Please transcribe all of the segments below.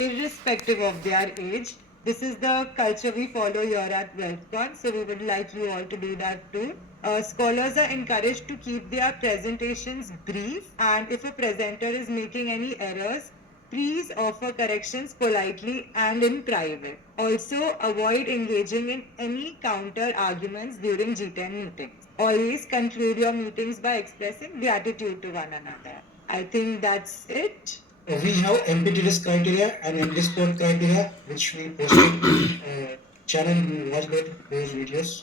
irrespective of their age. This is the culture we follow here at WealthCon, so we would like you all to do that too. Scholars are encouraged to keep their presentations brief, and if a presenter is making any errors, please offer corrections politely and in private. Also, avoid engaging in any counter arguments during G10 meetings. Always conclude your meetings by expressing gratitude to one another. I think that's it. We have MPTS criteria and MD score criteria, which we posted channel. You watched those videos.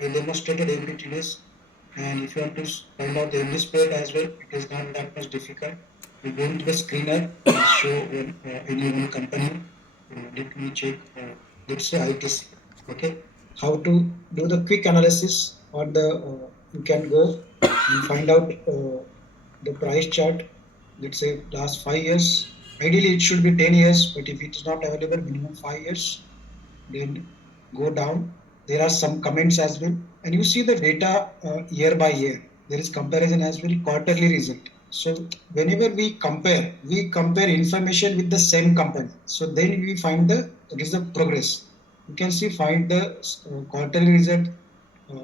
I demonstrated MPTS, and if you want to find out the MD score as well, it is not that much difficult. We go into the screener and show any one company. Let me check. Let's say ITC. Okay, how to do the quick analysis on the you can go and find out the price chart. Let's say last 5 years. Ideally, it should be 10 years, but if it is not available, minimum 5 years, then go down. There are some comments as well, and you see the data year by year. There is comparison as well, quarterly result. So whenever we compare information with the same company. So then we find the result progress. You can see find the quarterly result,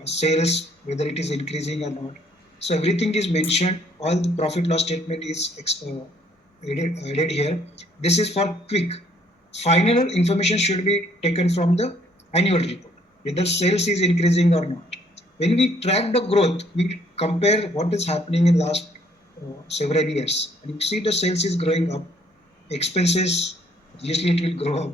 sales, whether it is increasing or not. So everything is mentioned. All the profit loss statement is added here. This is for quick. Final information should be taken from the annual report, whether sales is increasing or not. When we track the growth, we compare what is happening in last several years, and you see the sales is growing up. Expenses, obviously, it will grow up.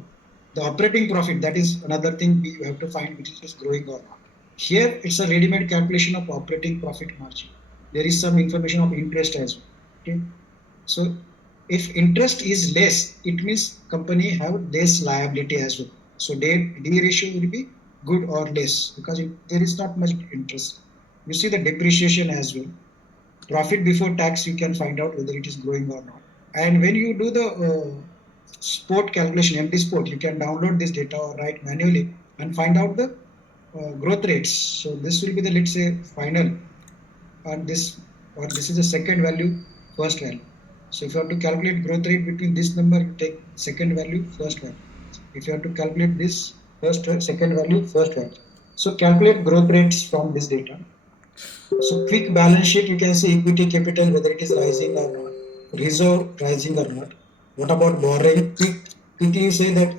The operating profit, that is another thing we have to find which is growing or not. Here, it's a ready-made calculation of operating profit margin. There is some information of interest as well. Okay, so if interest is less, it means company have less liability as well. So D ratio will be good or less because there is not much interest. You see the depreciation as well. Profit before tax, you can find out whether it is growing or not. And when you do the sport calculation, MD sport, you can download this data or write manually and find out the growth rates. So this will be the, let's say, final, and this is the second value, first value. So if you have to calculate growth rate between this number, you take second value, first value. If you have to calculate this second value, first value. So calculate growth rates from this data. So quick balance sheet, you can see equity capital, whether it is rising or not, reserve rising or not. What about borrowing? Quickly you say that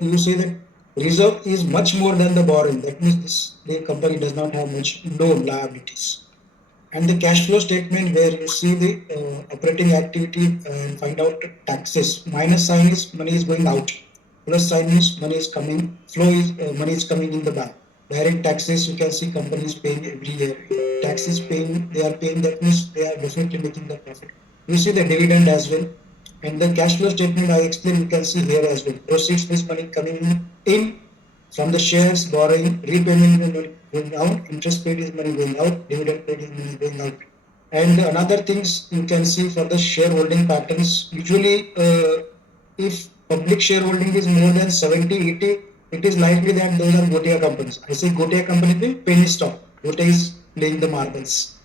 reserve is much more than the borrowing. That means the company does not have much loan liabilities. And the cash flow statement where you see the operating activity and find out taxes. Minus sign is money is going out. Plus sign is money is coming. Flow is money is coming in the bank. Direct taxes, you can see companies paying every year. Taxes paying, they are paying, that means they are definitely making the profit. You see the dividend as well. And the cash flow statement I explained, you can see here as well. Proceeds is money coming in from the shares, borrowing, repayment is money going out, interest paid is money going out, dividend paid is money going out. And another things you can see for the shareholding patterns, usually if public shareholding is more than 70, 80, it is likely that those are Gotia companies. I say Gotia company means penny stock. Gotia is playing the marbles.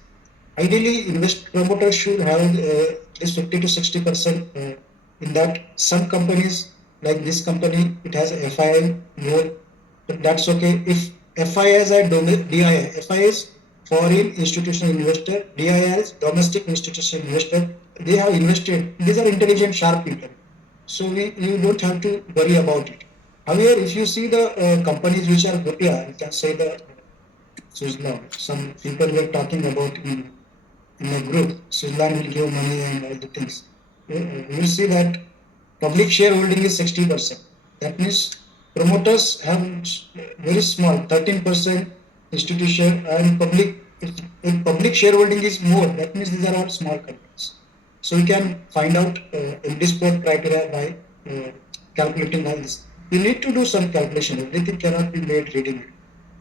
Ideally, promoters should have at least 50 to 60% in that. Some companies, like this company, it has FII more, but that's okay. If FII is a DII, FII is foreign institutional investor, DII is domestic institutional investor. They have invested. These are intelligent, sharp people. So you don't have to worry about it. However, if you see the companies which are good, yeah, you can say the Suzlon. Some people were talking about in a group, Suzlon will give money and all the things. You see that public shareholding is 60%. That means promoters have very small, 13% institution, and public. If public shareholding is more, that means these are all small companies. So you can find out MD sport criteria by calculating all this. You need to do some calculation. Everything cannot be made ready-made.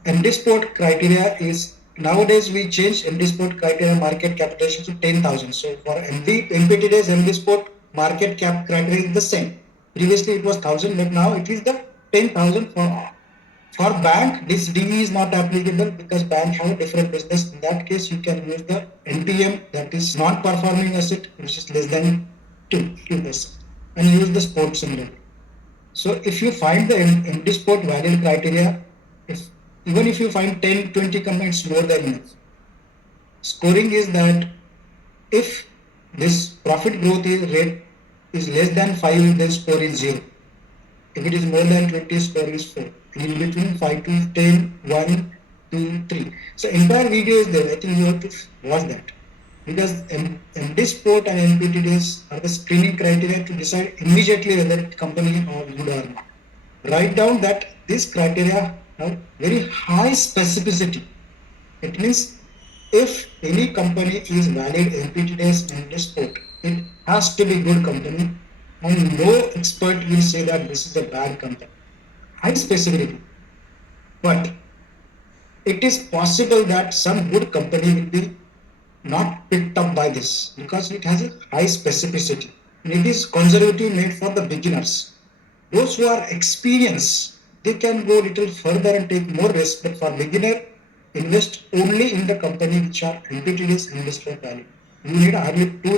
MD sport criteria is nowadays we change MD sport criteria market capitalization to 10,000. So for MPT days MD sport market cap criteria is the same. Previously it was 1,000, but now it is the 10,000 for bank. This DV is not applicable because bank have a different business. In that case, you can use the NPM, that is non-performing asset, which is less than 2%, and use the sport similarly. So if you find the MD sport valid criteria, if even if you find 10, 20 companies, more than enough. Scoring is that if this profit growth is rate is less than 5, then score is 0. If it is more than 20, score is 4. And in between 5 to 10, 1, 2, 3. So entire video is there. I think you have to watch that. Because MD Sport and MPTDs are the screening criteria to decide immediately whether company are good or not. Write down that these criteria have very high specificity. It means if any company is valid MPTDs and MD Sport, it has to be good company, and no expert will say that this is a bad company. High specificity. But it is possible that some good company will be not picked up by this because it has a high specificity. And it is conservative made for the beginners. Those who are experienced, they can go little further and take more risk. But for beginner, invest only in the company which are entities investor value. You need hardly 2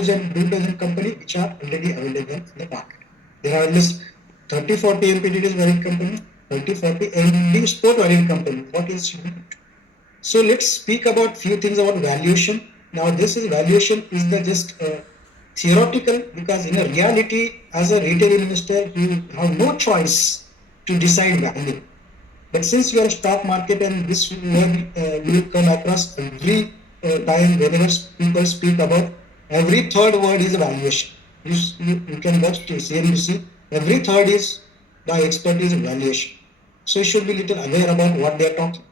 dozen company which are already available in the market. There are at least 30, 40 MPTDs valid company, 30, 40 MD sport valid company. What is you need? So let's speak about few things about valuation. Now this is valuation is the just theoretical, because in a reality as a retail investor you have no choice to decide value. But since you are a stock market and this word you will come across every time whenever people speak about, every third word is valuation. You can watch CNBC, every third is by expert is valuation. So you should be little aware about what they are talking.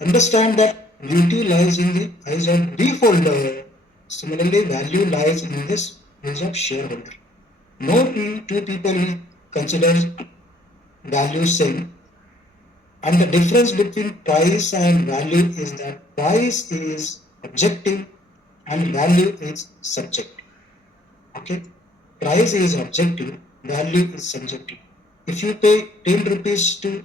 Understand that beauty lies in the eyes of the holder. Similarly, value lies in this eyes of shareholder. No two people will consider value same. And the difference between price and value is that price is objective and value is subjective. Okay? Price is objective, value is subjective. If you pay 10 rupees to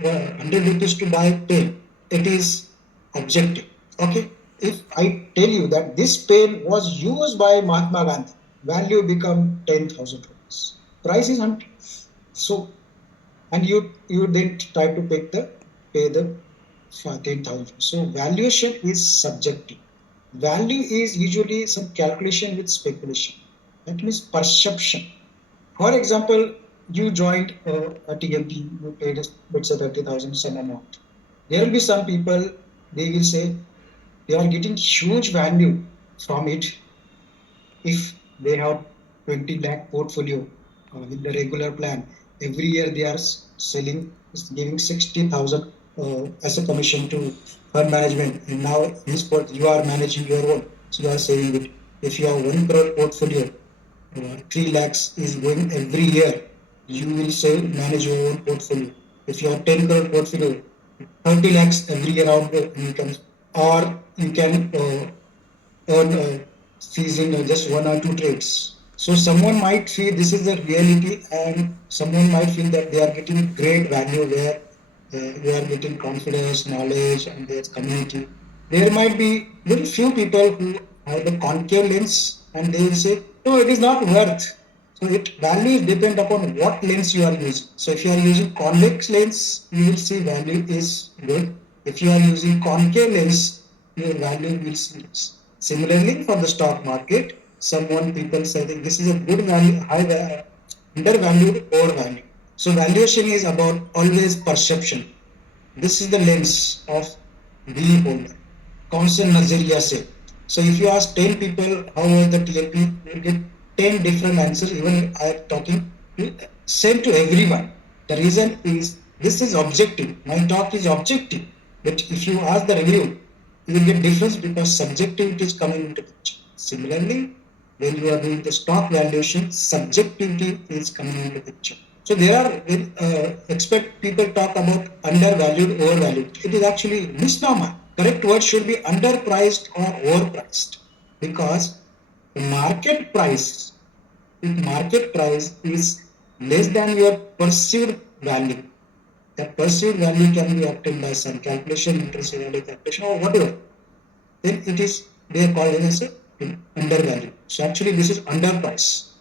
100 rupees to buy a pen, it is objective. Okay? If I tell you that this pen was used by Mahatma Gandhi, value become 10,000 rupees. Price is 100. So, and you then try to pay the 10,000. So valuation is subjective. Value is usually some calculation with speculation. That means perception. For example, you joined a TMT, you paid, let's say 30,000 some amount. There will be some people, they will say they are getting huge value from it if they have 20 lakh portfolio with the regular plan. Every year they are selling, giving 60,000 as a commission to fund management. And now this part you are managing your own, so you are saving it. If you have 1 crore portfolio, 3 lakhs is going every year, you will save, manage your own portfolio. If you have 10 crore portfolio, 30 lakhs every year out income, or you can earn fees in just 1 or 2 trades. So someone might feel this is the reality, and someone might feel that they are getting great value where they are getting confidence, knowledge, and there's community. There might be very few people who have the concave lens, and they will say, no, it is not worth. So it value depend upon what lens you are using. So if you are using convex lens, you will see value is good. If you are using concave lens, your value will see less. Similarly, for the stock market, someone people say that this is a good value, high undervalued, overvalued. So valuation is about always perception. This is the lens of the holder. कौन से नजरिया से. So if you ask 10 people how was the TLP, you will get 10 different answers. Even I am talking same to everyone. The reason is this is objective. My talk is objective. But if you ask the review, you will get difference because subjectivity is coming into picture. Similarly, when you are doing the stock valuation, subjectivity is coming into picture. So there are expect people talk about undervalued, overvalued. It is actually misnomer. Correct word should be underpriced or overpriced, because the market price, if market price is less than your perceived value, that perceived value can be obtained by some calculation, intrinsic value calculation, or whatever, then it is, they are called as a undervalue. So actually this is underprice.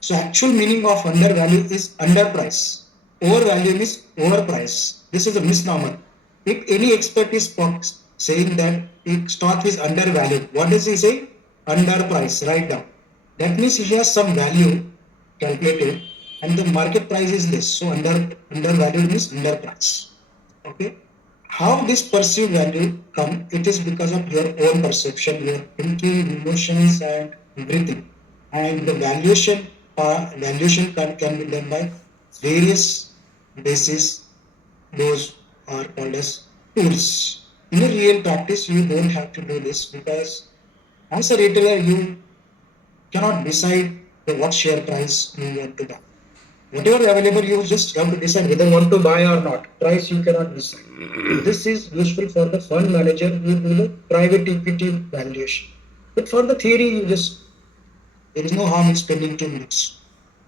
So actual meaning of undervalue is underprice. Overvalue means overprice. This is a misnomer. If any expert is saying that stock is undervalued, what does he say? Underprice. Write down. That means he has some value calculated, and the market price is less. So undervalued means underprice. Okay. How this perceived value come? It is because of your own perception, your thinking, emotions, and everything. And the valuation can be done by various basis. Those are called as tools. In a real practice, you don't have to do this because as a retailer, you cannot decide what share price you want to buy. Whatever available, you just have to decide whether you want to buy or not. Price you cannot decide. This is useful for the fund manager who do the private equity valuation. But for the theory, there is no harm in spending 2 minutes.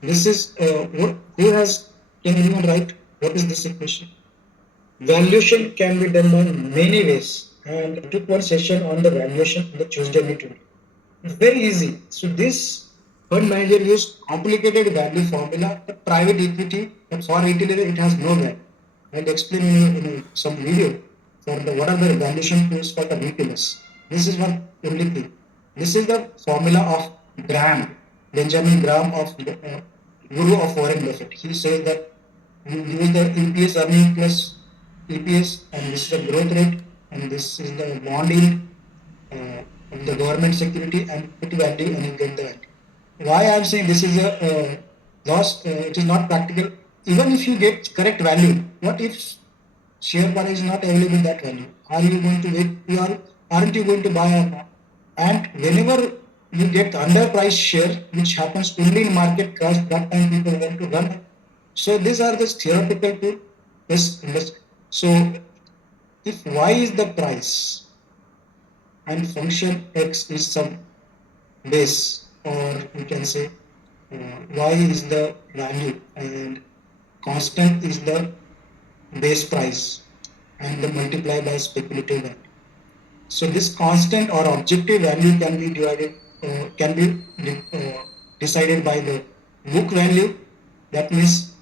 This is who has, can anyone write what is this equation? Valuation can be done by many ways, and I took one session on the valuation in the Tuesday meeting. It's very easy. So this fund manager used complicated value formula, but private equity, but for retailer it has no value. I'll explain in some video for the what are the valuation tools for the retailers. This is one only thing. This is the formula of Graham, Benjamin Graham of guru of Warren Buffett. He says that you use the EPS earning plus EPS, and this is the growth rate, and this is the bond yield of the government security, and put value and you get the value. Why I am saying this is a loss? It is not practical. Even if you get correct value, what if share price is not available that value? Are you going to wait? Aren't you going to buy or not? And whenever you get underpriced share, which happens only in market crash, that time people want to run. So these are the theoretical to this. So if y is the price and function x is some base, or you can say y is the value and constant is the base price and the multiply by speculative value. So this constant or objective value can be decided by the book value. That means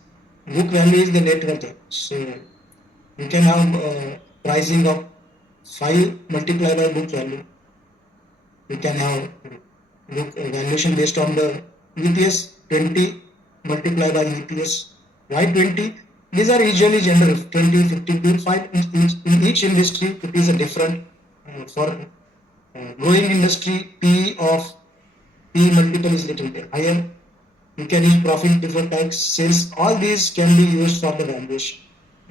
book value is the net worth. So you can have pricing of 5 multiplied by book value. You can have book valuation based on the EPS 20 multiplied by EPS. Why 20? These are usually general 20, 50, 25. In each industry, it is a different. For growing industry, P multiple is little bit higher. You can use profit before tax, sales. All these can be used for the valuation.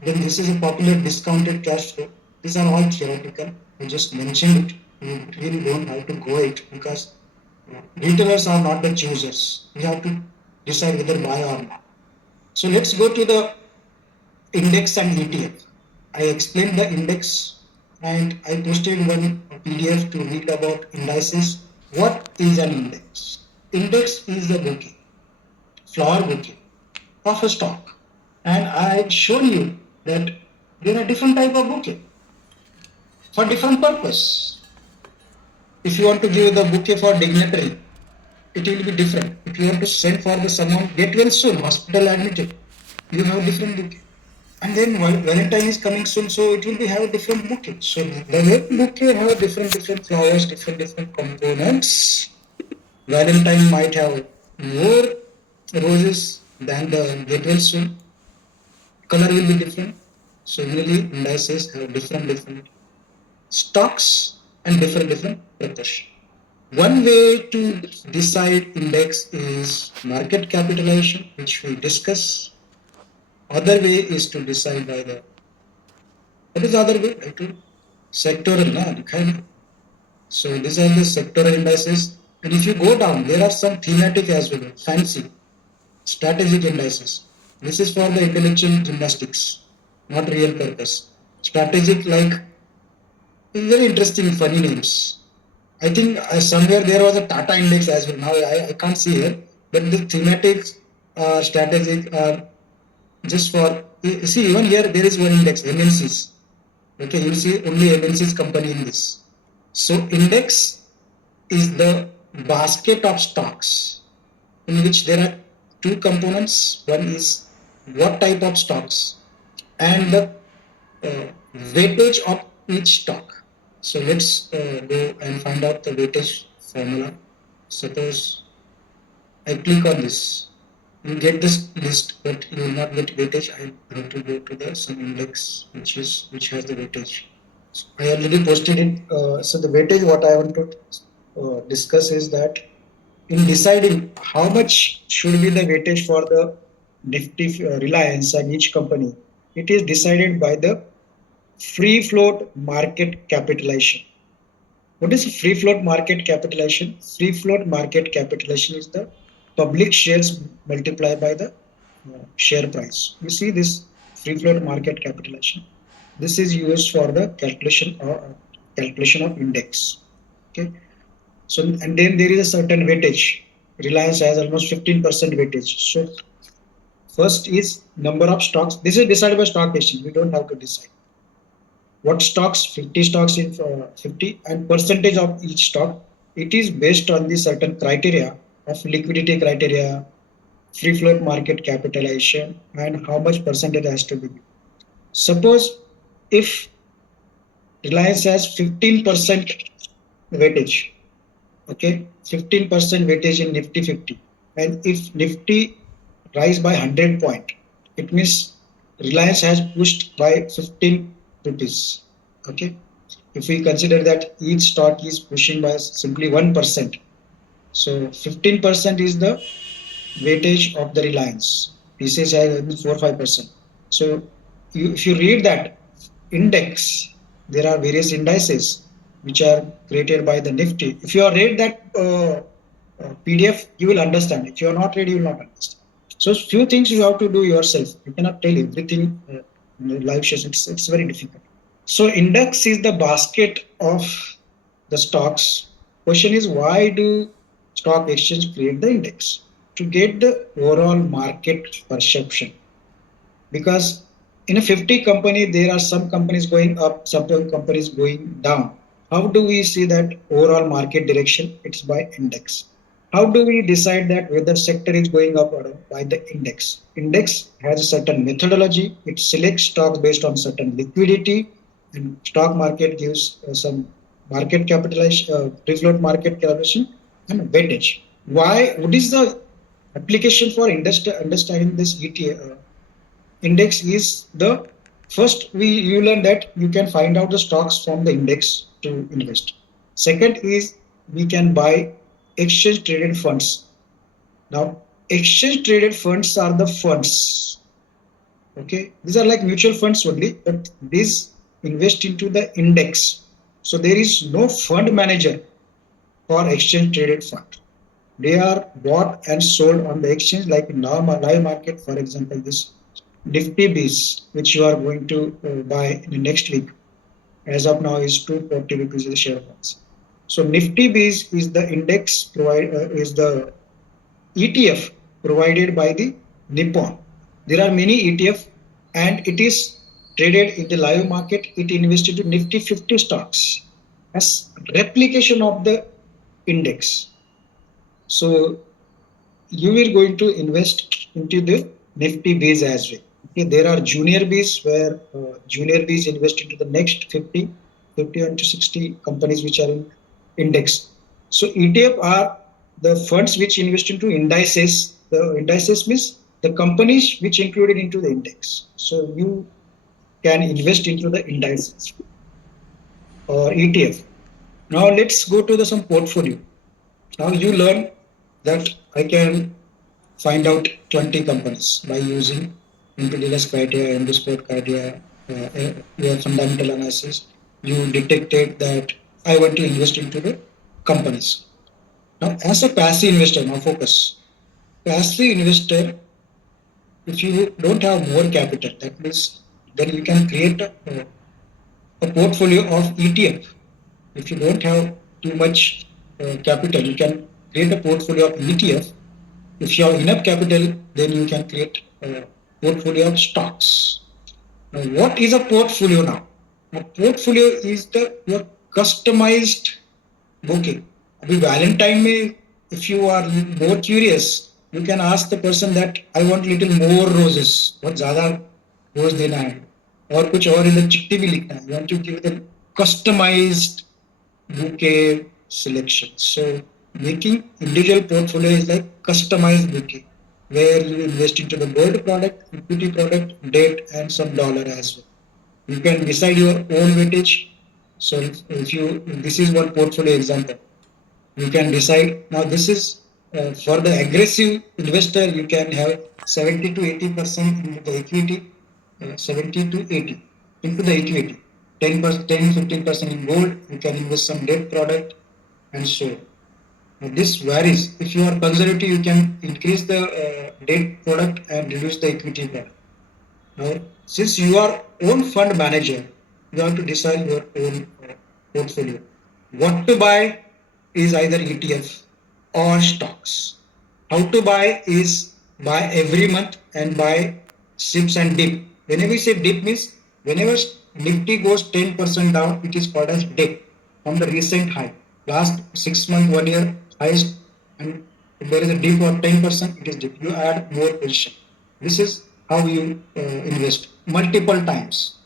Then this is a popular discounted cash flow. These are all theoretical. I just mentioned it. You really don't have to go it because retailers are not the choosers. You have to decide whether buy or not. So let's go to the index and ETF. I explained the index and I posted one PDF to read about indices. What is an index? Index is the bouquet, flower bouquet of a stock. And I showed you that there are different type of bouquet for different purpose. If you want to give the bouquet for dignitary, it will be different. If you want to send for the someone get well soon, hospital admitted, you have different bouquet. And then Valentine is coming soon, so it will be have a different bouquet. So the bouquet have different flowers, different components. Valentine might have more roses than the get well soon. Color will be different. So really indices have different stocks and different proportion. One way to decide index is market capitalization, which we discuss. Other way is to decide by the what is the other way? Sectoral, na? So these are the sectoral indices. And if you go down, there are some thematic as well, fancy, strategic indices. This is for the intellectual gymnastics, not real purpose. Strategic, like very interesting, funny names. I think somewhere there was a Tata index as well. Now I can't see here, but the thematic, strategic are just for, you see, even here there is one index, MNCs. Okay, you see only MNCs company in this. So index is the basket of stocks in which there are two components. One is what type of stocks, and the weightage of each stock. So let's go and find out the weightage formula. Suppose I click on this. You get this list, but you will not get weightage. I have to go to the some index which has the weightage. I already posted it. So the weightage, what I want to discuss is that in deciding how much should be the weightage for the Nifty Reliance and each company, it is decided by the free float market capitalization. What is free float market capitalization? Free float market capitalization is the public shares multiplied by the share price. You see this free float market capitalization. This is used for the calculation of index. Okay. So and then there is a certain weightage. Reliance has almost 15% weightage. So first is number of stocks. This is decided by stock exchange. We don't have to decide what stocks, 50 stocks in 50 and percentage of each stock. It is based on the certain criteria of liquidity criteria, free float market capitalization, and how much percentage has to be. Suppose if Reliance has 15% weightage, okay, 15% weightage in Nifty 50, and if Nifty rise by 100 point, it means Reliance has pushed by 15 rupees. Okay, if we consider that each stock is pushing by simply 1%, so 15% is the weightage of the Reliance. PCS has 4-5%. So if you read that index, there are various indices which are created by the Nifty. If you are read that PDF, you will understand. If you are not read, you will not understand. So few things you have to do yourself. You cannot tell everything in the live session. It's very difficult. So index is the basket of the stocks. Question is, why do stock exchange create the index? To get the overall market perception. Because in a 50 company, there are some companies going up, some companies going down. How do we see that overall market direction? It's by index. How do we decide that whether sector is going up or down? By the index. Index has a certain methodology. It selects stocks based on certain liquidity, and stock market gives some market capitalization, free float market capitalization, and weightage. Why? What is the application for understanding this ETF? Index is the first you learn that you can find out the stocks from the index to invest. Second is we can buy exchange traded funds. Now, exchange traded funds are the funds. Okay, these are like mutual funds only, but these invest into the index. So there is no fund manager for exchange traded fund. They are bought and sold on the exchange, like in live market, for example, this Nifty Bees, which you are going to buy in the next week. As of now, is 240 rupees a share price. So Nifty Bees is the index is the ETF provided by the Nippon. There are many ETF, and it is traded in the live market. It invested in Nifty 50 stocks as replication of the index. So you are going to invest into the Nifty Bees as well. Okay, there are junior Bees where junior Bees invest into the next 50 to 60 companies which are in index. So ETF are the funds which invest into indices. The indices means the companies which included into the index. So you can invest into the indices or ETF. Now let's go to the some portfolio. Now you learn that I can find out 20 companies by using intelligence criteria, industry criteria, your fundamental analysis. You detected that I want to invest into the companies. Now, as a passive investor, now focus. Passive investor, if you don't have more capital, that means then you can create a portfolio of ETF. If you don't have too much capital, you can create a portfolio of ETF. If you have enough capital, then you can create a portfolio of stocks. Now, what is a portfolio now? A portfolio is the your customized booking. अभी Valentine में, if you are more curious, you can ask the person that I want little more roses, बहुत ज़्यादा रोज देना है, और कुछ और इधर चिट्ठी भी लिखना है. You want to give them customized bouquet selection. So making individual portfolio is like customized bouquet, where you invest into the gold product, equity product, debt, and some dollar as well. You can decide your own weightage. So if this is one portfolio example, you can decide. Now this is for the aggressive investor, you can have 70 to 80% into the equity, 70 to 80 into the equity, 10%, 10 15% in gold. You can invest some debt product and so on. Now this varies. If you are conservative, you can increase the debt product and reduce the equity product. Now, since you are own fund manager, you have to decide your own portfolio. What to buy is either ETF or stocks. How to buy is buy every month and buy sips and dip. Whenever we say dip means whenever Nifty goes 10% down, it is called as dip from the recent high. Last 6 month, 1 year highest, and if there is a dip of 10%, it is dip. You add more position. This is how you invest multiple times.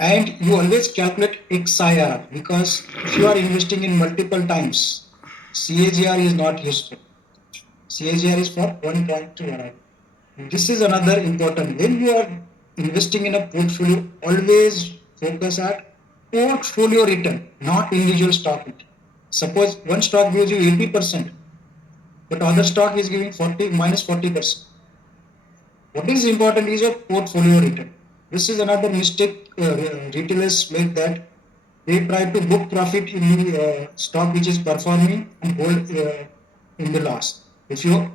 And you always calculate XIR, because if you are investing in multiple times, CAGR is not useful. CAGR is for 1.2 arrival. This is another important. When you are investing in a portfolio, always focus at portfolio return, not individual stock return. Suppose one stock gives you 80%, but other stock is giving 40 minus 40%. What is important is your portfolio return. This is another mistake retailers make, that they try to book profit in the stock which is performing and hold in the loss. If your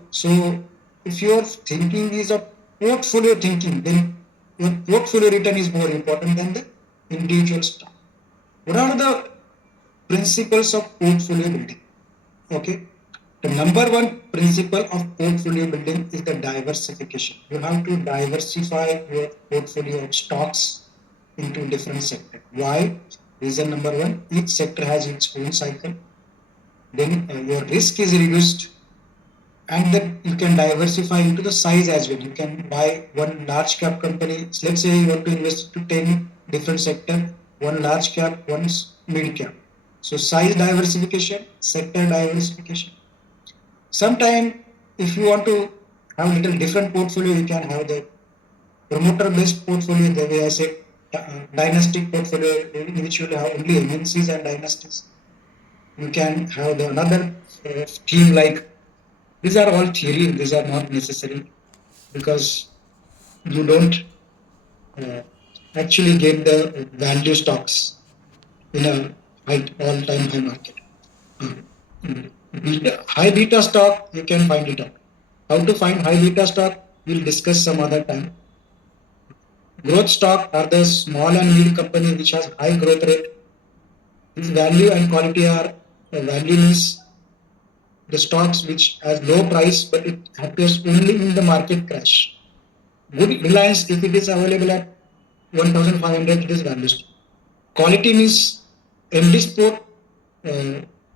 thinking is a portfolio thinking, then your portfolio return is more important than the individual stock. What are the principles of portfolio building? Okay. The number one principle of portfolio building is the diversification. You have to diversify your portfolio of stocks into different sectors. Why? Reason number one, each sector has its own cycle. Then your risk is reduced, and then you can diversify into the size as well. You can buy one large cap company. Let's say you want to invest into 10 different sector, one large cap, one mid cap. So size diversification, sector diversification. Sometime, if you want to have a little different portfolio, you can have the promoter-based portfolio. The way I said, dynastic portfolio, in which you will have only MNCs and dynasties. You can have the another scheme like, these are all theory. These are not necessary, because you don't uh, actually get the value stocks in a all-time high market. High beta stock, you can find it out. How to find high beta stock, we'll discuss some other time. Growth stock are the small and mid company which has high growth rate. Its value and quality are value means the stocks which has low price but it appears only in the market crash. Good Reliance, if it is available at 1,500, it is value stock. Quality means MD Sport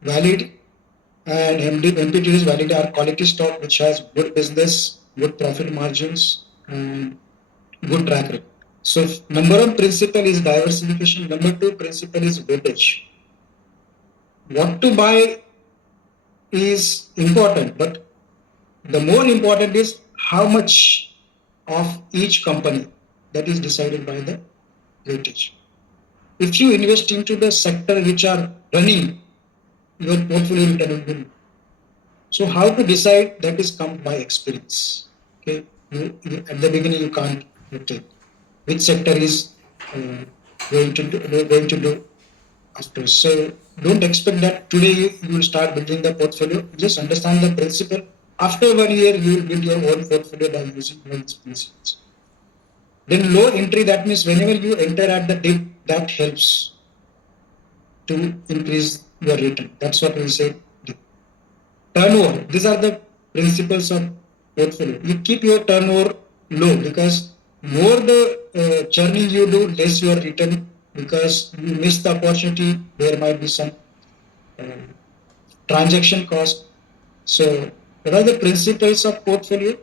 valid and MPT is valid are quality stock which has good business, good profit margins, and good track record. So number one principle is diversification. Number two principle is weightage. What to buy is important, but the more important is how much of each company. That is decided by the weightage. If you invest into the sector which are running, your portfolio return will be. So how to decide? That is come by experience. Okay, at the beginning you can't take which sector is uh, going to do after. So don't expect that today you will start building the portfolio. Just understand the principle. After 1 year, you will build your own portfolio by using these principles. Then low entry, that means whenever you enter at the dip, that helps to increase your return. That's what we say. Turnover. These are the principles of portfolio. You keep your turnover low, because more the churning you do, less your return, because you miss the opportunity. There might be some uh, transaction cost. So What are the principles of portfolio?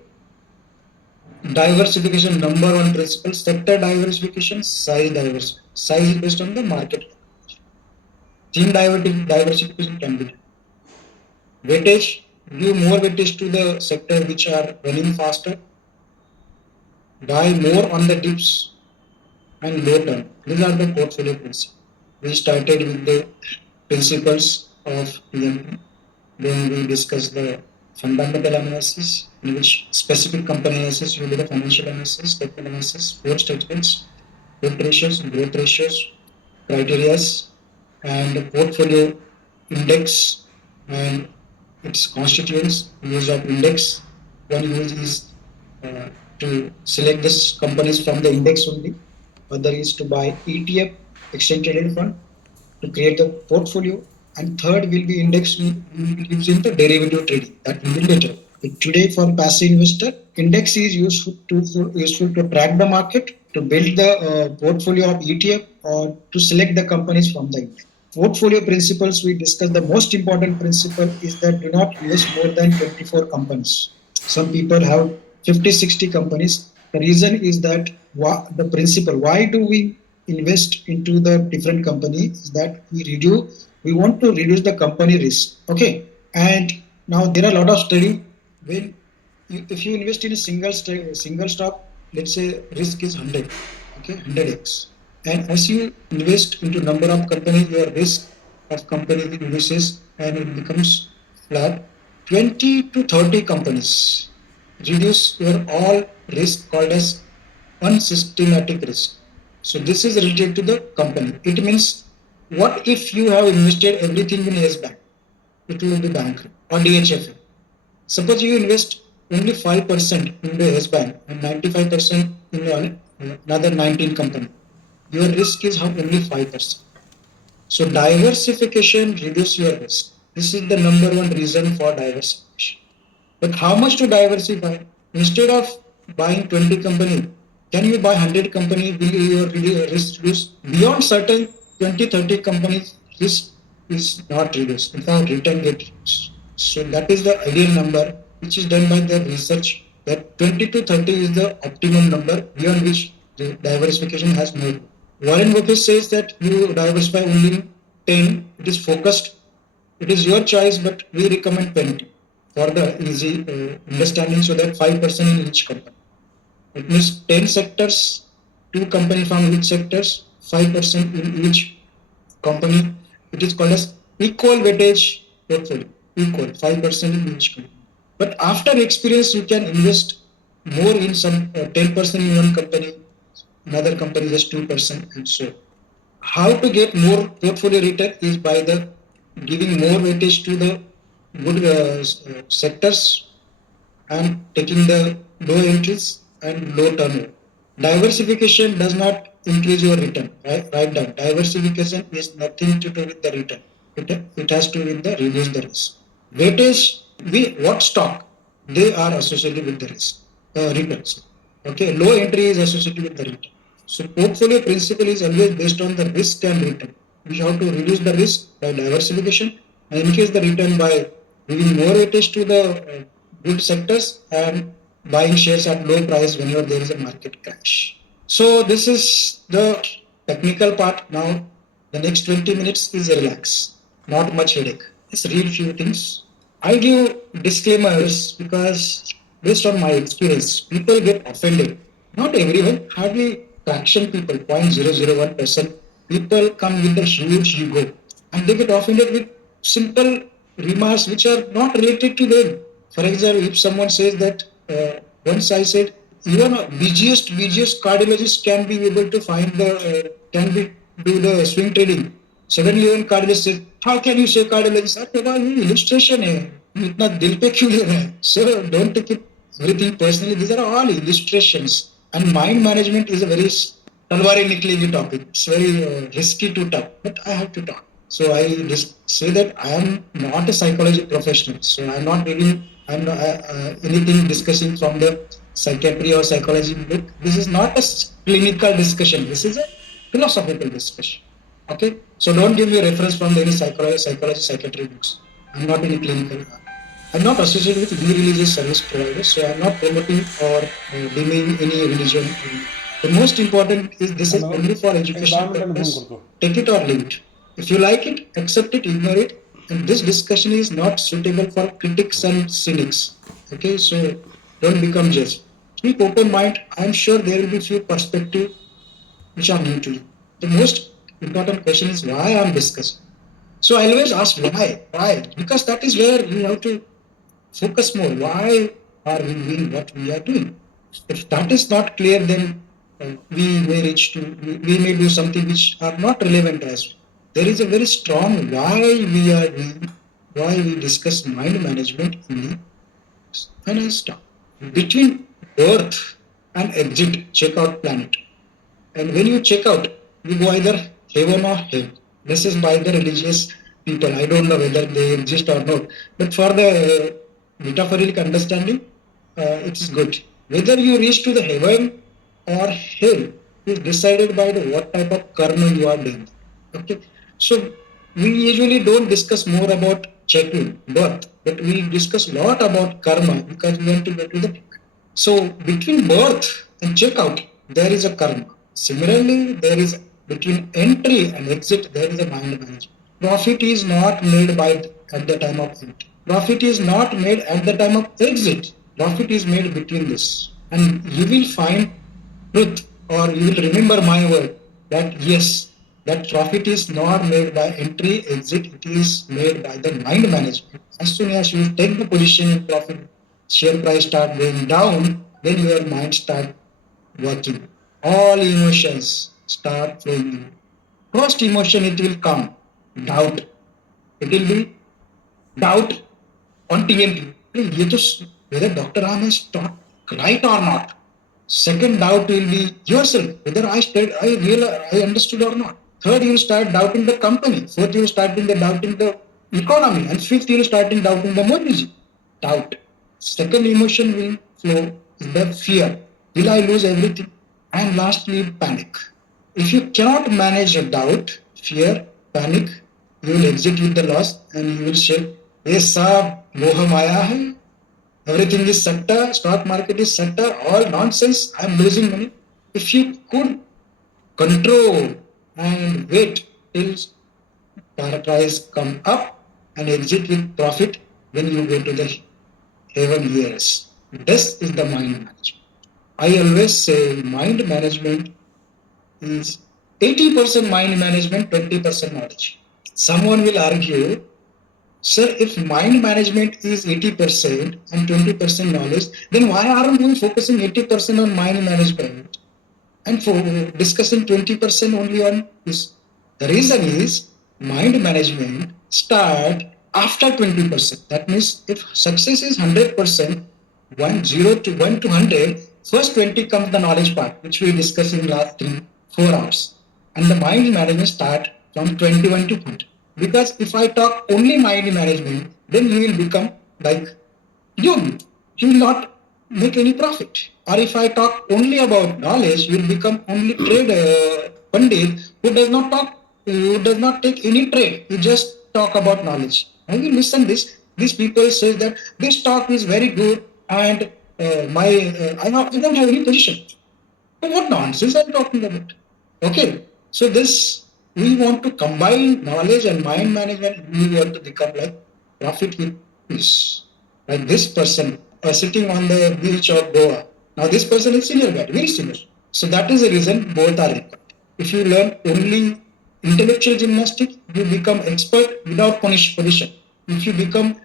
Diversification, number one principle, sector diversification, size diversification. Size is based on the market. Theme diversification can be done. Weightage, give more weightage to the sector which are running faster. Buy more on the dips and low term. These are the portfolio principles. We started with the principles of PMP. Then we discussed the fundamental analysis, in which specific company analysis, you do the financial analysis, technical analysis, core statements, growth ratios, criterias, and the portfolio index and its constituents, use of index. One use is to select this companies from the index only. Other is to buy ETF, exchange traded fund, to create the portfolio. And third will be index using the derivative trading. That will be later. But today, for passive investor, index is useful to track the market, to build the portfolio of ETF, or to select the companies from the index. Portfolio principles, we discussed. The most important principle is that do not invest more than 24 companies. Some people have 50, 60 companies. The reason is that the principle, why do we invest into the different companies, is that we want to reduce the company risk. Okay. And now there are a lot of study when if you invest in a single stock, let's say risk is 100, okay, 100x. And as you invest into number of companies, your risk of company reduces and it becomes flat. 20 to 30 companies reduce your all risk called as unsystematic risk. So this is related to the company. It means, what if you have invested everything in Yes Bank? It will be bankrupt, or DHFL. Suppose you invest only 5% in the Yes Bank and 95% in another 19 company. Your risk is only 5%. So diversification reduces your risk. This is the number one reason for diversification. But how much to diversify? Instead of buying 20 company, can you buy 100 company? Will your risk reduce? Beyond certain 20, 30 companies, risk is not reduced. In fact, return get reduced. So that is the ideal number, which is done by the research, that 20 to 30 is the optimum number beyond which the diversification has no. Warren Buffett says that you diversify only 10. It is focused. It is your choice, but we recommend 20 for the easy understanding, so that 5% in each company. It means 10 sectors, 2 company from each sectors, 5% in each company. It is called as equal weightage portfolio. Equal, 5% in each company. But after experience, you can invest more in some 10% in one company, another company just 2%, and so. How to get more portfolio return is by the giving more weightage to the good sectors and taking the low entries and low turnover. Diversification does not increase your return. Write down. Diversification is nothing to do with the return. It has to do with the reduce the risk. Weightage, what stock they are associated with the risk returns. Okay, low entry is associated with the return. So portfolio principle is always based on the risk and return. We have to reduce the risk by diversification and increase the return by giving more weightage to the good sectors and buying shares at low price whenever there is a market crash. So this is the technical part. Now the next 20 minutes is relax, not much headache. Just read few things. I give disclaimers because based on my experience, people get offended. Not everyone, hardly fraction people, 0.001% people come with a huge ego and they get offended with simple remarks which are not related to them. For example, if someone says that, once I said, even a busiest cardiologist can be able to find can be do the swing trading. Suddenly one cardiologist says, how can you say cardiologist? अरे भाई ये illustration है, इतना दिल पे क्यों ले रहा है? So don't take it everything personally. These are all illustrations. And mind management is a very talwari nikli topic. It's very risky to talk, but I have to talk. So I just say that I am not a psychology professional. So I'm not reading anything discussing from the psychiatry or psychology book. This is not a clinical discussion. This is a philosophical discussion. Okay, so don't give me a reference from any psychology, psychiatry books. I'm not in a clinical. I'm not associated with any religious service provider, so I'm not promoting or demeaning any religion. The most important is this is Hello, only for एक education 10 minute phone purpose. करतो. Take it or leave it. If you like it, accept it, ignore it. And this discussion is not suitable for critics and cynics. Okay, so don't become judge. Keep open mind. I'm sure there will be few perspectives which are new to you. The most important question is why I'm discussing. So I always ask why? Why? Because that is where you have to focus more. Why are we doing what we are doing? If that is not clear, then we may do something which are not relevant as well. There is a very strong why we are doing, why we discuss mind management in the finance talk. Between birth and exit checkout planet. And when you check out, you go either heaven or hell. This is by the religious people. I don't know whether they exist or not. But for the metaphoric understanding, it's good. Whether you reach to the heaven or hell is decided by the what type of karma you are doing. Okay. So we usually don't discuss more about checking birth, but we discuss a lot about karma because we want to get to the peak. So between birth and checkout, there is a karma. Similarly, there is between entry and exit, there is a mind management. Profit is not made by at the time of entry. Profit is not made at the time of exit. Profit is made between this. And you will find truth or you will remember my word that yes, that profit is not made by entry, exit, it is made by the mind management. As soon as you take the position in profit, share price start going down, then your mind start working. All emotions start flowing in. First emotion it will come, doubt. It will be doubt on TNT. ये तो whether Dr. Ram has taught right or not. Second doubt will be yourself, whether I understood or not. Third, you will start doubting the company. Fourth, you will start doubting the economy. And fifth, you will start doubting the Modi. Doubt. Second emotion will flow is the fear. Will I lose everything? And lastly, panic. If you cannot manage a doubt, fear, panic, you will exit with the loss and you will say, ये सब मोह माया है, everything is sector, stock market is sector, all nonsense, I am losing money. If you could control and wait till price come up and exit with profit, then you go to the heaven years. This is the mind management. I always say mind management is 80% mind management, 20% knowledge. Someone will argue, sir, if mind management is 80% and 20% knowledge, then why aren't we focusing 80% on mind management and for discussing 20% only on this? The reason is mind management start after 20%. That means if success is 100%, 0 to 1 to 100, first 20 comes the knowledge part, which we discussed in last 4 hours. And the mind management start from 21 to 100. Because if I talk only mind management, then you will become like you. You will not make any profit. Or if I talk only about knowledge, you will become only trade pandit who does not take any trade. You just talk about knowledge. And you listen this. These people say that this talk is very good and I don't have any position. But what nonsense I'm talking about? Okay, so this we want to combine knowledge and mind management. We want to become like profit with peace. Like this person sitting on the beach of Goa. Now this person is senior guy, very senior. So that is the reason both are required. If you learn only intellectual gymnastics, you become expert without position. If you become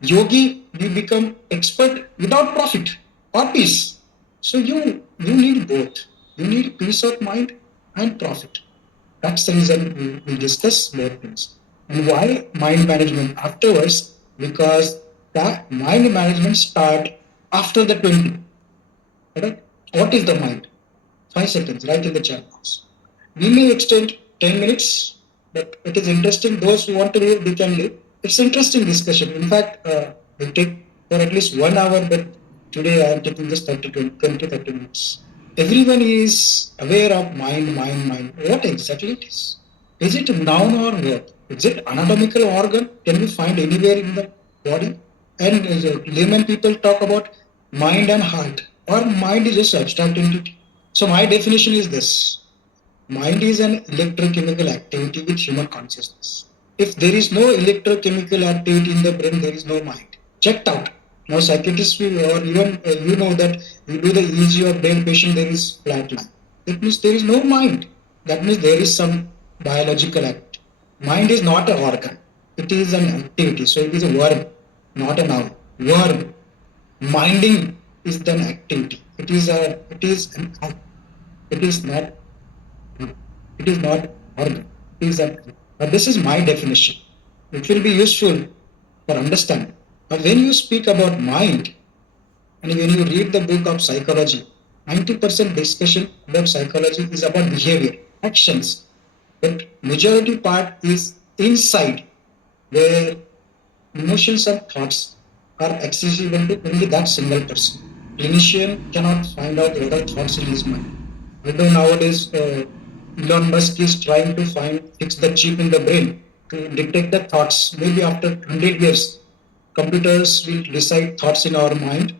yogi, you become expert without profit or peace. So you need both. You need peace of mind and profit. That's the reason we discuss both things. And why mind management afterwards? Because that mind management start after the 20. Right? What is the mind? 5 seconds, right in the chat box. We may extend 10 minutes, but it is interesting. Those who want to leave, they can leave. It's interesting discussion. In fact, we'll take for at least 1 hour, but today I am taking just 30 minutes. Everyone is aware of mind, mind, mind. What exactly it is? Is it a noun or verb? Is it anatomical organ? Can we find anywhere in the body? And layman people talk about mind and heart, or mind is just abstract entity. So my definition is this: mind is an electrochemical activity with human consciousness. If there is no electrochemical activity in the brain, there is no mind. Checked out. Now psychiatrists will, or even you know that you do the EEG of brain patient, there is flat line. That means there is no mind. That means there is some biological act. Mind is not an organ. It is an activity. So it is a verb, not a noun. Verb. Minding is an activity. It is an act. It is not it is not organ. It is a, this is my definition. It will be useful for understanding. But when you speak about mind, and when you read the book of psychology, 90% discussion about psychology is about behavior, actions. But majority part is inside, where emotions and thoughts are accessible to only that single person. Clinician cannot find out what are thoughts in his mind. Although nowadays Elon Musk is trying to fix the chip in the brain to detect the thoughts. Maybe after 100 years, computers will decide thoughts in our mind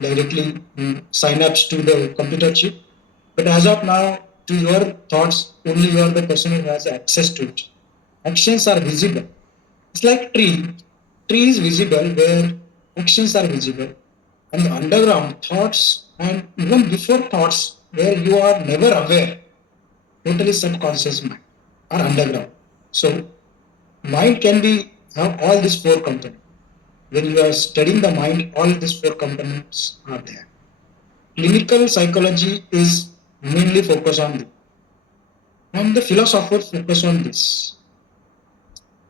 directly, synapse to the computer chip. But as of now, to your thoughts, only you are the person who has access to it. Actions are visible. It's like tree. Tree is visible where actions are visible. And the underground thoughts and even before thoughts where you are never aware, totally subconscious mind are underground. So mind can be have all these four components. When you are studying the mind, all these four components are there. Clinical psychology is mainly focused on this. And the philosophers focus on this.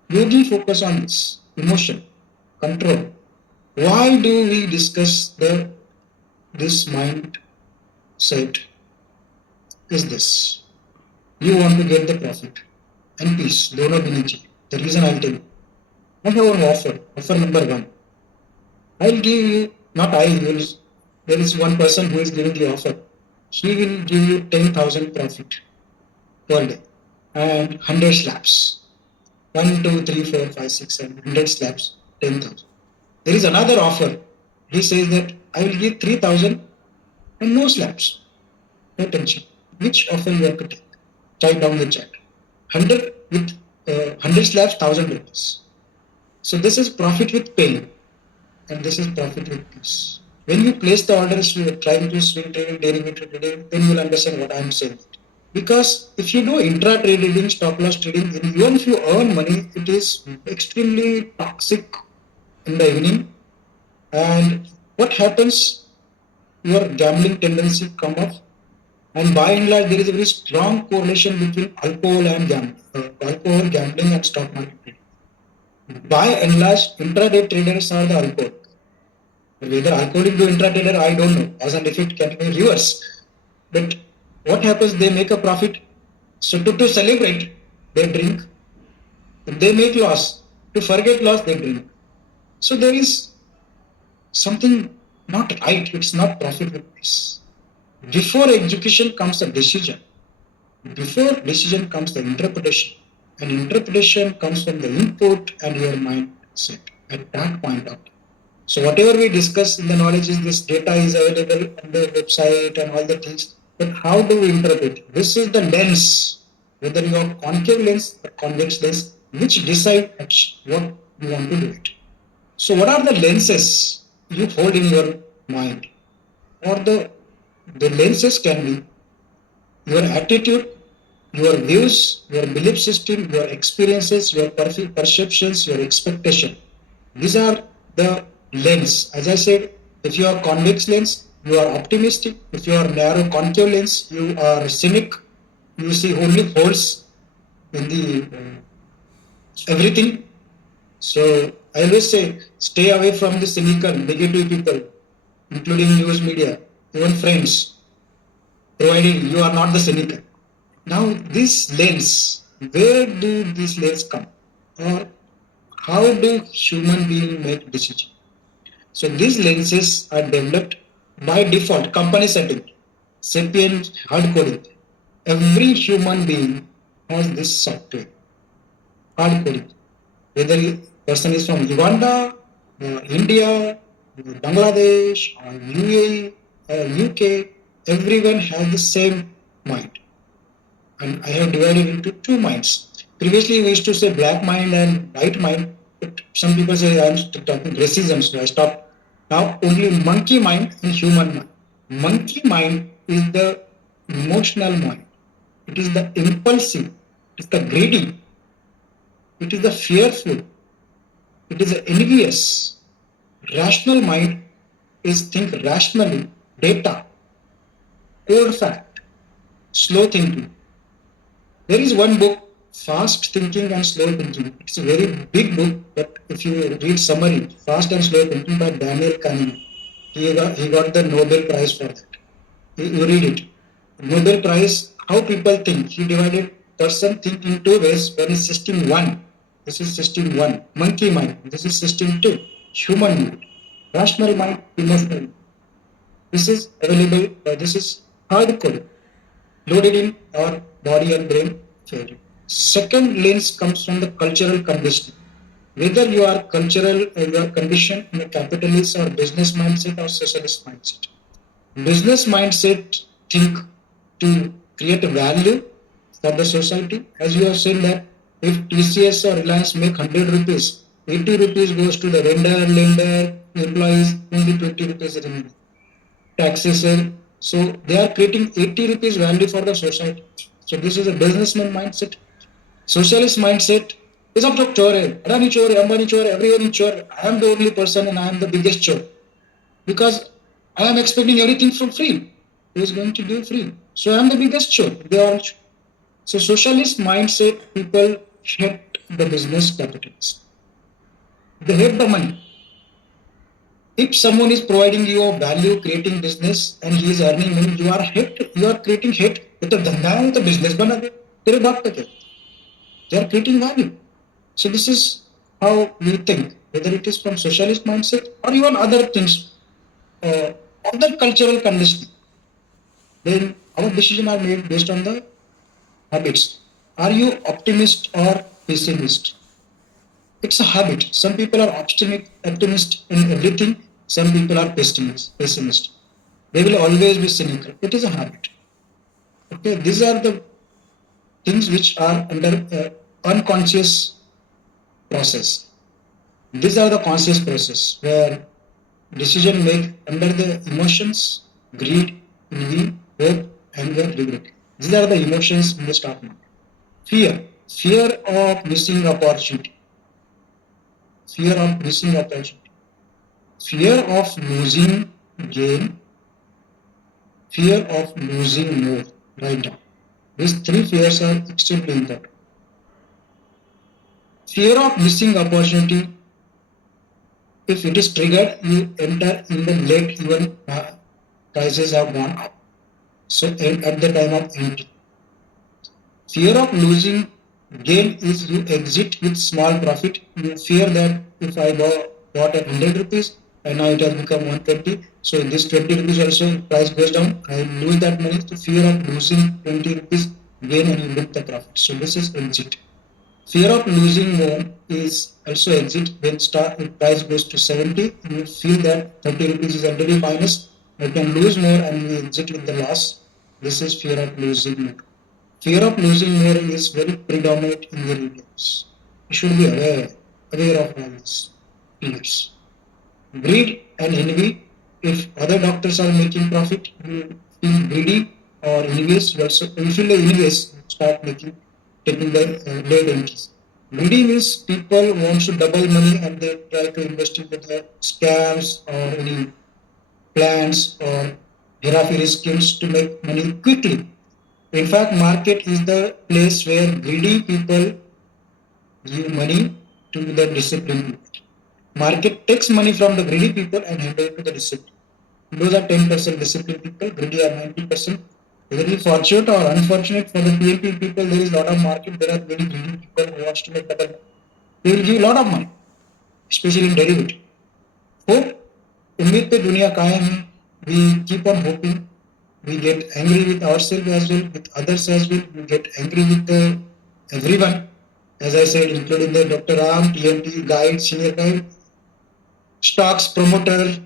Yogi focus on this. Emotion, control. Why do we discuss this mindset? Is this? You want to get the profit and peace. Dono bhi nahi. The reason I'll tell you. I have an offer. Offer number one. I'll give you, not I will, there is one person who is giving the offer. He will give you 10,000 profit per day and 100 slabs. 1, 2, 3, 4, 5, 6, 7, 100 slabs, 10,000. There is another offer. He says that I will give 3,000 and no slabs. No tension. Which offer you have to take? Type down the chat. 100 with 100 slabs, 1,000 rupees. So this is profit with pain, and this is profit with peace. When you place the orders, you are trying to swing trading, derivative trading, then you will understand what I am saying. Because if you do intra-trade trading, stop loss trading, even if you earn money, it is extremely toxic in the evening. And what happens? Your gambling tendency come up, and by and large, there is a very strong correlation between alcohol and alcohol, gambling, and stock market. By and large, intraday traders are the alcohol. Whether alcoholic to intratrader, I don't know. As an effect can be reverse. But what happens? They make a profit. So to celebrate, they drink. If they make loss, to forget loss, they drink. So there is something not right. It's not profit with this. Before execution comes the decision. Before decision comes the interpretation. And interpretation comes from the input and your mindset at that point of time. So whatever we discuss in the knowledge is this data is available on the website and all the things. But how do we interpret? This is the lens, whether you have concave lens or convex lens, which decide what you want to do it. So what are the lenses you hold in your mind? Or the lenses can be your attitude, your views, your belief system, your experiences, your perceptions, your expectation. These are the lens. As I said, if you are convex lens, you are optimistic. If you are narrow concave lens, you are cynic. You see only holes in the everything. So I always say, stay away from the cynical, negative people, including news media, even friends, providing you are not the cynical. Now, this lens, where do these lenses come? Or how do human beings make decisions? So these lenses are developed by default, company setting, Sapient hard coding. Every human being has this software, hard coding. Whether the person is from Uganda, India, Bangladesh, or UAE, UK, everyone has the same mind. And I have divided into two minds. Previously, we used to say black mind and white mind, but some people say I'm talking racism, so I stopped. Now, only monkey mind and human mind. Monkey mind is the emotional mind, it is the impulsive, it is the greedy, it is the fearful, it is the envious. Rational mind is think rationally, data, cold fact, slow thinking. There is one book, Fast Thinking and Slow Thinking. It's a very big book, but if you read summary, Fast and Slow Thinking by Daniel Kahneman, he got the Nobel Prize for that. You read it. Nobel Prize, how people think. He divided person think in two ways. One is system one. This is system one. Monkey mind. This is system two. Human mind. Rational mind, emotional mind. This is available, this is hardcore, loaded in our body and brain failure. Second lens comes from the cultural conditioning. Whether you are you are conditioned in a capitalist or business mindset or socialist mindset. Business mindset think to create a value for the society. As you have seen that if TCS or Reliance make 100 rupees, 80 rupees goes to the vendor, lender, employees, only 20 rupees remaining. Taxation. So they are creating 80 rupees value for the society. So this is a businessman mindset. Socialist mindset is of chore. Adani chore, Ambani chore, everyone is chore. I am the only person and I am the biggest chore. Because I am expecting everything from free. Who is going to give free? So I am the biggest chore. They are chore. So socialist mindset people hate the business capitalists. They hate the money. If someone is providing you a value creating business and he is earning money, you are creating hate. ये तो धंधा है, ये तो business बना दे, तेरे बाप का क्या? They are creating value. So this is how we think, whether it is from socialist mindset or even other things, other cultural conditioning. Then our decisions are made based on the habits. Are you optimist or pessimist? It's a habit. Some people are optimist in everything. Some people are pessimist. They will always be cynical. It is a habit. Okay, these are the things which are under unconscious process. These are the conscious process where decision made under the emotions, greed, envy, hope, anger, regret. These are the emotions in the stock market. Fear of missing opportunity. Fear of missing opportunity, fear of losing gain, fear of losing more. Right now, these three fears are extremely important. Fear of missing opportunity, if it is triggered, you enter in the late even prices have gone up. So at the time of entry. Fear of losing gain is you exit with small profit. You fear that if I bought at 100 rupees and now it has become 120, so this 20 rupees also price goes down, I lose that money. So fear of losing 20 rupees gain and you look the profit. So this is exit. Fear of losing more is also exit when if price goes to 70, you feel that 30 rupees is already minus, I can lose more and you exit with the loss. This is fear of losing more. Fear of losing more is very predominant in the regions. You should be aware of all these fears. Greed and envy. If other doctors are making profit, you feel greedy or envious. You feel envious, start taking the low entries. Greedy means people want to double money and they try to invest in the scams or any plans or hierarchy schemes to make money quickly. In fact, market is the place where greedy people give money to the disciplined people. Market takes money from the greedy people and hand it to the disciplined. Those are 10% disciplined people, greedy are 90%. Whether it is fortunate or unfortunate for the PLP people, there is a lot of market, there are very greedy people who wants to make double. They will give a lot of money, especially in derivative. Hope, उम्मीद पे दुनिया कायम है. We keep on hoping. We get angry with ourselves as well, with others as well. We get angry with everyone, as I said, including the Dr. Ram, TMT guide, senior guide. stocks, promoter,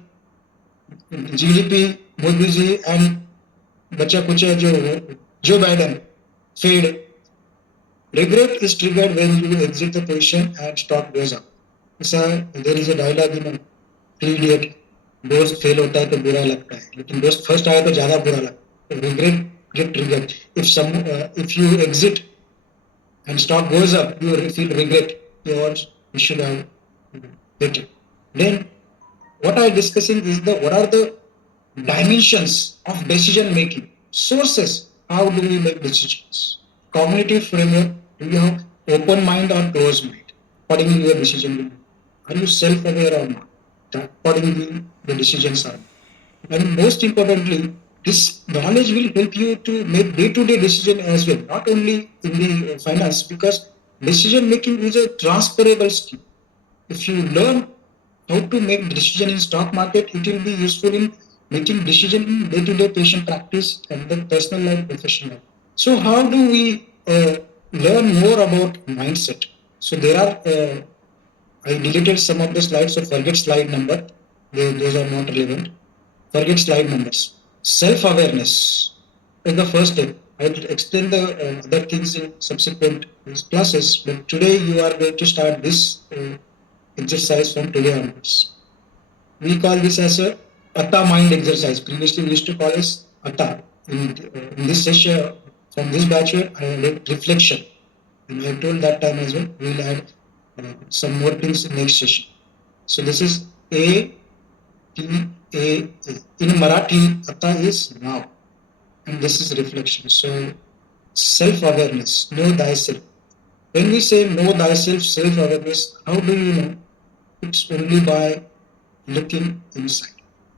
GDP, Modi ji, and बच्चा कुचा Joe Biden, Fed. Regret is triggered when you exit the position and stock goes up. ऐसा there is a dialogue in Three Idiot. दोस्त fail होता है तो बुरा लगता है, लेकिन दोस्त फर्स्ट आया तो ज्यादा बुरा लगता है. Regret get triggered. If you exit and stock goes up, you feel regret. You should have get it. Then what I discussing is what are the dimensions of decision making, sources. How do we make decisions? Cognitive framework. Do you have open mind or closed mind? According to your decision making. Are you self-aware or not? Accordingly, the decisions are. And most importantly, this knowledge will help you to make day-to-day decision as well, not only in the finance, because decision making is a transferable skill. If you learn how to make decision in stock market, it will be useful in making decision in day-to-day patient practice and then personal life, professional life. So how do we learn more about mindset? So there are I deleted some of the slides, so forget slide number. Those are not relevant. Forget slide numbers. Self-awareness is the first step. I will explain the other things in subsequent classes, but today you are going to start this exercise from today onwards. We call this as a Atta mind exercise. Previously we used to call this Atta. In this session, from this batch, I had reflection. And I told that time as well, we will add some more things in next session. So this is A, T, A. In Marathi, Atta is now. And this is reflection. So self-awareness, know thyself. When we say know thyself, self-awareness, how do you know? It's only by looking inside.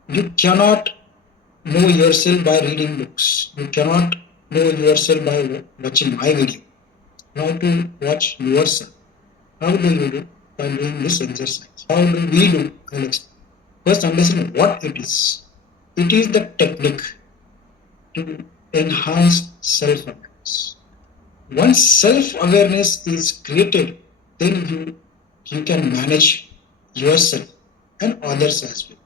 You cannot know yourself by reading books. You cannot know yourself by watching my video. You have to watch yourself. How do you do? By doing this exercise. How do we do? First understand what it is. It is the technique to enhance self-awareness. Once self-awareness is created, then you can manage yourself and others as well.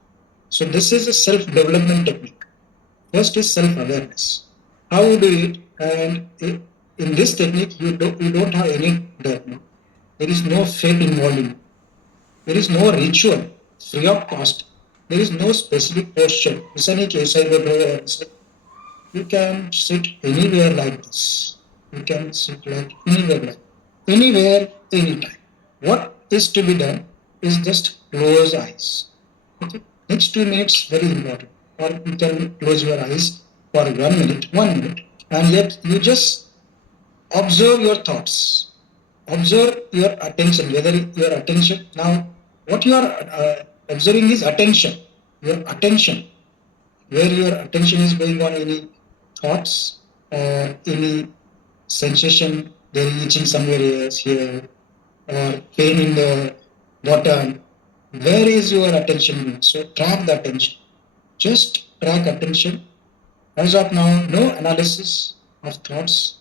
So this is a self-development technique. First is self-awareness. How we do it? And in this technique, you don't have any dogma. There is no faith involved in it. There is no ritual free of cost. There is no specific posture. You can sit anywhere like this. You can sit like anywhere, anytime. What is to be done is just close eyes. Okay? Next 2 minutes, very important. Or you can close your eyes for 1 minute, and yet you just observe your thoughts. Observe your attention, whether your attention, now what you are observing is attention, your attention, where your attention is going on, any thoughts or any sensation, they're reaching somewhere else here, or pain in the bottom. Where is your attention going? So track the attention. Just track attention. As of now, no analysis of thoughts,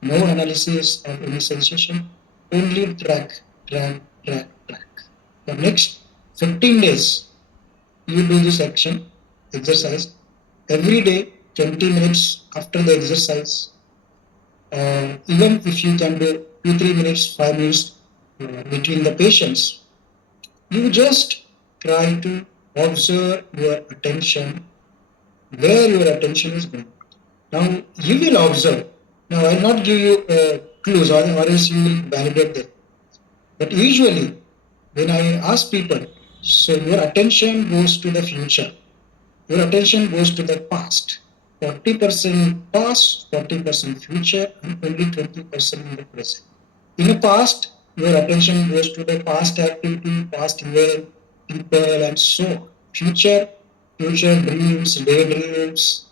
no analysis of any sensation, only track. The next 15 days, you do this exercise. Every day, 20 minutes after the exercise, even if you can do 2-3 minutes, 5 minutes between the patients, you just try to observe your attention, where your attention is going. Now you will observe. Now I will not give you clues, or else you will validate them. But usually, when I ask people, so your attention goes to the future, your attention goes to the past. 40% past, 40% future, and only 20% in the present. In the past, your attention goes to the past activity, past event, people, and so on. Future dreams, daydreams.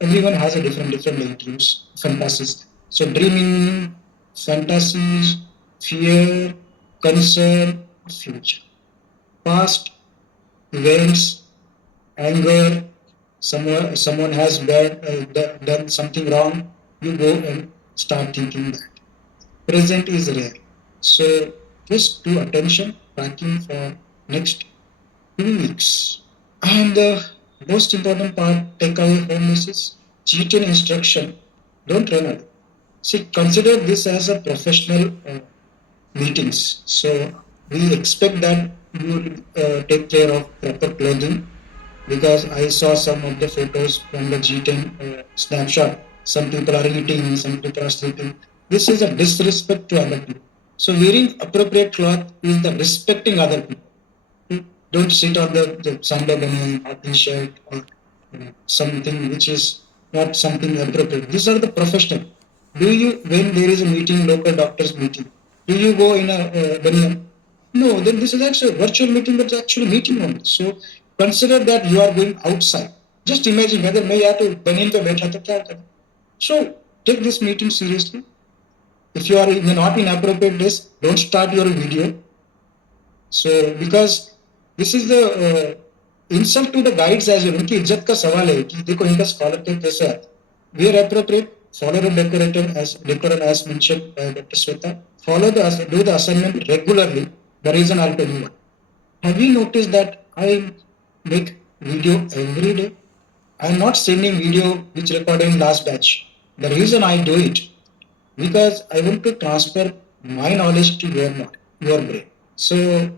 Everyone has a different daydreams, fantasies. So dreaming, fantasies, fear, concern, future. Past events, anger, someone has done something wrong, you go and start thinking that. Present is rare. So just do attention tracking for next 2 weeks. And the most important part, takeaway home is G10 instruction. Don't run it. See, consider this as a professional meetings. So we expect that you will take care of proper clothing because I saw some of the photos from the G10 snapshot. Some people are eating, some people are sleeping. This is a disrespect to other people. So wearing appropriate cloth is the respecting other people. Don't sit on the Sunday banana or t-shirt or something which is not something appropriate. These are the professional. Do you, when there is a meeting, local doctors meeting, do you go in a banyan? No, then this is actually a virtual meeting, but it's actually meeting only. So consider that you are going outside. Just imagine whether मैं यहाँ तो बनियन पे बैठा तो क्या होता. So take this meeting seriously. If you are not in appropriate dress, don't start your video. So because this is the insult to the guides as well. उनकी इज्जत का सवाल है कि देखो इनका स्कॉलर कैसे है. Wear appropriate, follow the decorum as mentioned by Dr. Sweta. Do the assignment regularly. The reason I'll tell you. Have you noticed that I make video every day? I'm not sending video which recorded in last batch. The reason I do it because I want to transfer my knowledge to your brain. So,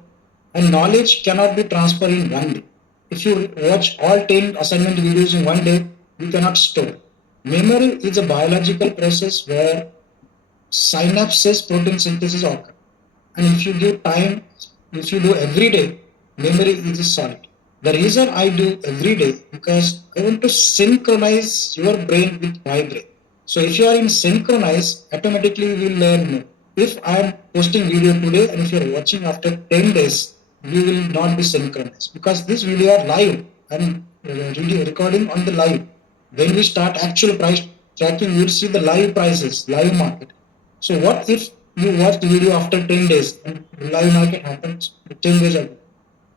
and knowledge cannot be transferred in one day. If you watch all 10 assignment videos in one day, you cannot store. Memory is a biological process where synapses protein synthesis occur. And if you give time, if you do every day, memory is solid. The reason I do every day because I want to synchronize your brain with my brain. So if you are in synchronize, automatically you will learn more. If I am posting video today and if you are watching after 10 days, you will not be synchronized because this video are live and video recording on the live. When we start actual price tracking, you will see the live prices, live market. So what if you watch the video after 10 days and live market happens 10 days ago?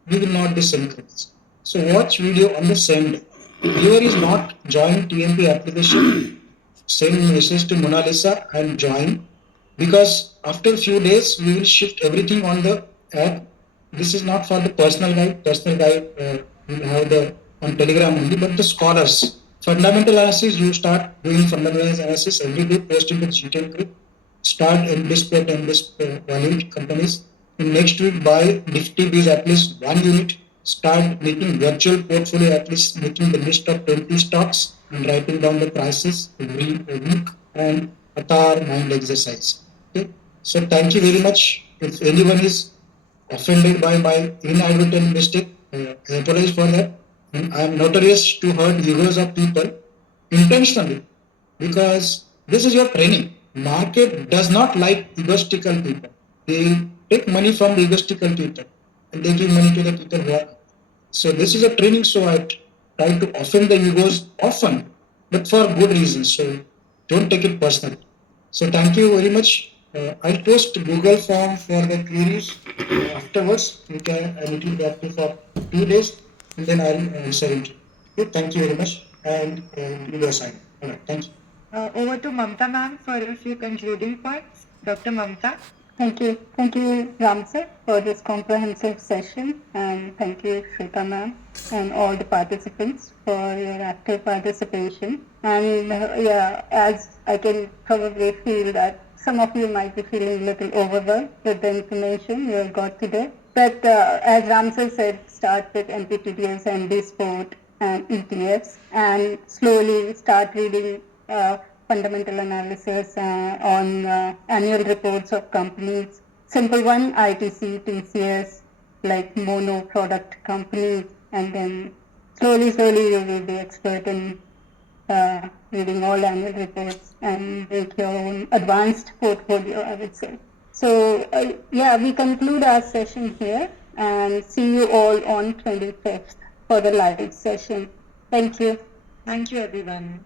You will not be synchronized. So watch video on the same day. Viewer is not join TMP application, send message to Mona Lisa and join because after a few days we will shift everything on the app. This is not for the personal guide. Personal guide will have the on Telegram only, but the scholars. Fundamental analysis, you start doing fundamental analysis every day, post in the G10 group. Start in this plate and this volume companies. In next week, buy Nifty Biz at least 1 unit. Start making virtual portfolio at least making the list of 20 stocks and writing down the prices every week and Atar mind exercise. Okay. So thank you very much. If anyone is offended by my inadvertent mistake, I apologize for that. And I am notorious to hurt egos of people intentionally because this is your training. Market does not like egotistical people. They take money from the egotistical people and they give money to the people who are. So this is a training. So I try to offend the egos often, but for good reasons. So don't take it personally. So thank you very much. I'll post Google form for the queries afterwards. You can I need to be active for 2 days and then I'll answer it. Okay, thank you very much and do your sign. All right, thank you. Over to Mamta ma'am for a few concluding points. Dr. Mamta. Thank you. Thank you, Ramsar, for this comprehensive session. And thank you, Shweta ma'am, and all the participants for your active participation. And yeah, as I can probably feel that some of you might be feeling a little overwhelmed with the information you have got today. But as Ramsar said, start with MPTDS, MD Sport, and ETFs, and slowly start reading fundamental analysis on annual reports of companies. Simple one, ITC, TCS, like mono product companies, and then slowly you will be expert in reading all annual reports and make your own advanced portfolio, I would say. So yeah, we conclude our session here and see you all on 25th for the live session. Thank you. Thank you, everyone.